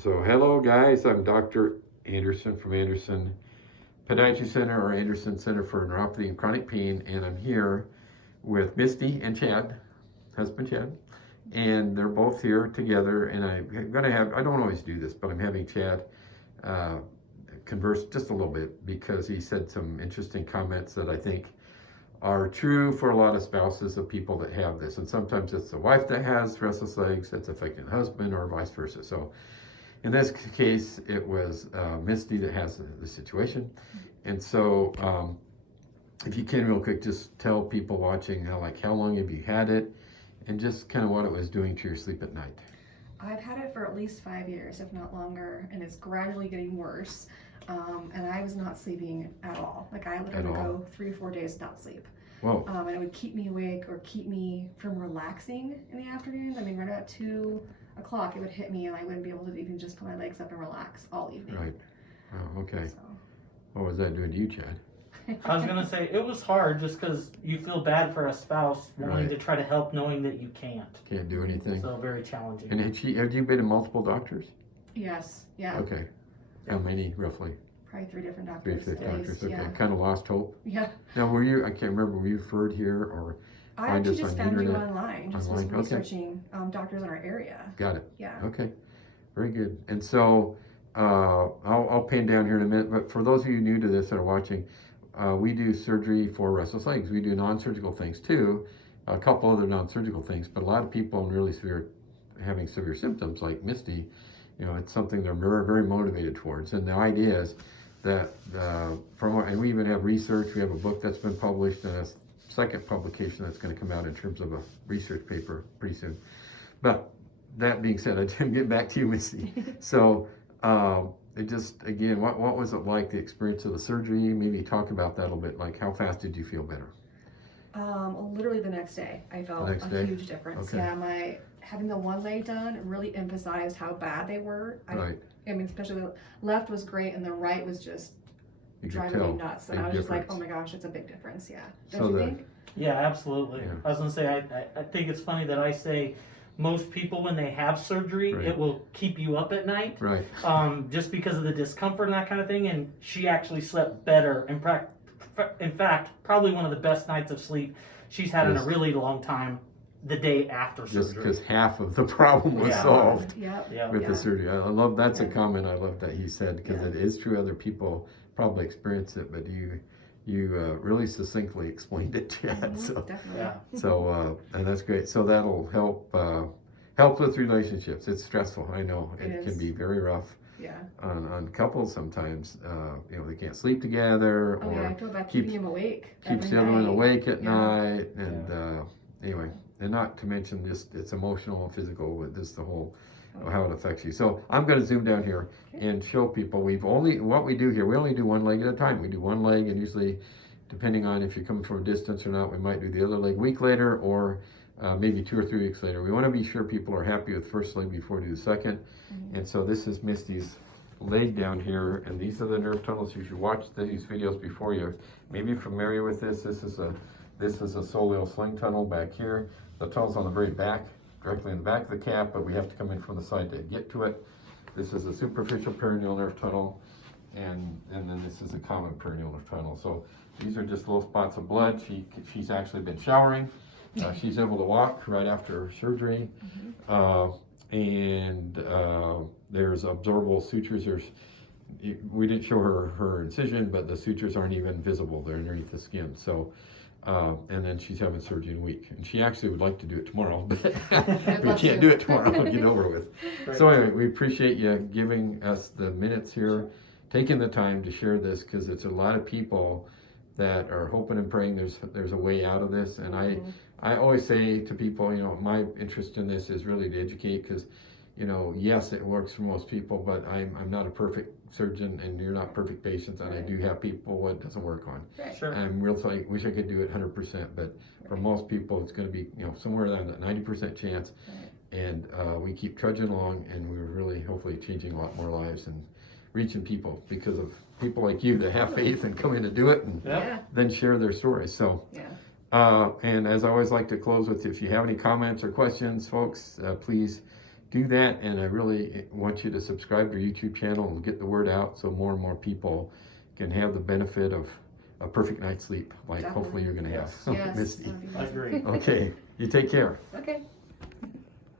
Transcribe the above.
So hello guys, I'm Dr. Anderson from Anderson Podiatry Center or Anderson Center for Neuropathy and Chronic Pain, and I'm here with Misty and Chad, husband Chad, and they're both here together, and I'm gonna have, I don't always do this, but I'm having Chad converse just a little bit because he said some interesting comments that I think are true for a lot of spouses of people that have this, and sometimes it's the wife that has restless legs that's affecting the husband or vice versa. So in this case, it was Misty that has the situation. And so if you can real quick, just tell people watching how long have you had it and just kind of what it was doing to your sleep at night. I've had it for at least 5 years, if not longer, and it's gradually getting worse. And I was not sleeping at all. Like I would go 3 or 4 days without sleep. Whoa. And it would keep me awake or keep me from relaxing in the afternoons. I mean, right at 2 o'clock, it would hit me and I wouldn't be able to even just put my legs up and relax all evening. Right. Oh, okay. So. What was that doing to you, Chad? I was gonna say it was hard just because you feel bad for a spouse wanting to try to help knowing that you can't. Can't do anything. So very challenging. And have you been to multiple doctors? Yes. Yeah. Okay. How many roughly? Probably 3 different doctors. 3 doctors. Okay. Yeah. Kind of lost hope. Yeah. Now, I can't remember, were you referred here or? I actually just found you online. Just was researching doctors in our area. Got it. Yeah. Okay. Very good. And so I'll pin down here in a minute, but for those of you new to this that are watching, we do surgery for restless legs. We do non-surgical things too, a couple other non-surgical things, but a lot of people having severe symptoms like Misty, it's something they're very, very motivated towards. And the idea is that and we even have research. We have a book that's been published and a second publication that's going to come out in terms of a research paper pretty soon. But that being said, I didn't get back to you, Misty. So it just, again, what was it like, the experience of the surgery? Maybe talk about that a little bit. Like, how fast did you feel better? Literally the next day, I felt a huge difference. Okay. Yeah, having the one leg done really emphasized how bad they were. I mean, especially the left was great, and the right was just driving me nuts. And I was just like, oh my gosh, it's a big difference. Yeah. Don't you think? Yeah, absolutely. Yeah. I was gonna say, I think it's funny that I say most people, when they have surgery, it will keep you up at night. Right. Just because of the discomfort and that kind of thing. And she actually slept better. In fact, probably one of the best nights of sleep she's had in a really long time the day after surgery. Just because half of the problem was solved with the surgery. I love, that's a comment I love that he said, because it is true other people probably experience it, but you really succinctly explained it, Chad. So and that's great. So that'll help with relationships. It's stressful, I know. It can be very rough. Yeah. On couples sometimes, they can't sleep together, or I feel bad keeping him awake. Keeps the other one awake at night, and anyway, and not to mention just it's emotional and physical with this, the whole how it affects you. So I'm going to zoom down here and show people what we do here. We only do one leg at a time. We do one leg, and usually, depending on if you're coming from a distance or not, we might do the other leg a week later, or maybe 2 or 3 weeks later. We want to be sure people are happy with the first leg before we do the second. And so this is Misty's leg down here, and these are the nerve tunnels. If you watch these videos before, you may be familiar with this. This is a soleal sling tunnel back here. The tunnel's on the very back, directly in the back of the calf, but we have to come in from the side to get to it. This is a superficial perineal nerve tunnel, and then this is a common perineal nerve tunnel. So these are just little spots of blood. She's actually been showering. She's able to walk right after surgery. And there's absorbable sutures. We didn't show her incision, but the sutures aren't even visible. They're underneath the skin. So, and then she's having surgery in a week. And she actually would like to do it tomorrow, but we can't do it tomorrow. Get it over with. So anyway, we appreciate you giving us the minutes here, taking the time to share this, because it's a lot of people that are hoping and praying there's a way out of this. And I always say to people, my interest in this is really to educate, because, yes, it works for most people, but I'm not a perfect surgeon, and you're not perfect patients, and I do have people it doesn't work on. Sure. And I wish I could do it 100%, but for most people, it's going to be, somewhere around that 90% chance. And we keep trudging along, and we're really hopefully changing a lot more lives and reaching people because of people like you that have faith and come in to do it and then share their stories. So. And as I always like to close with, if you have any comments or questions, folks, please do that, and I really want you to subscribe to our YouTube channel and get the word out so more and more people can have the benefit of a perfect night's sleep, like Definitely. hopefully you're going to have. Yes, Misty. that'd be I amazing. agree. Okay, you take care. Okay.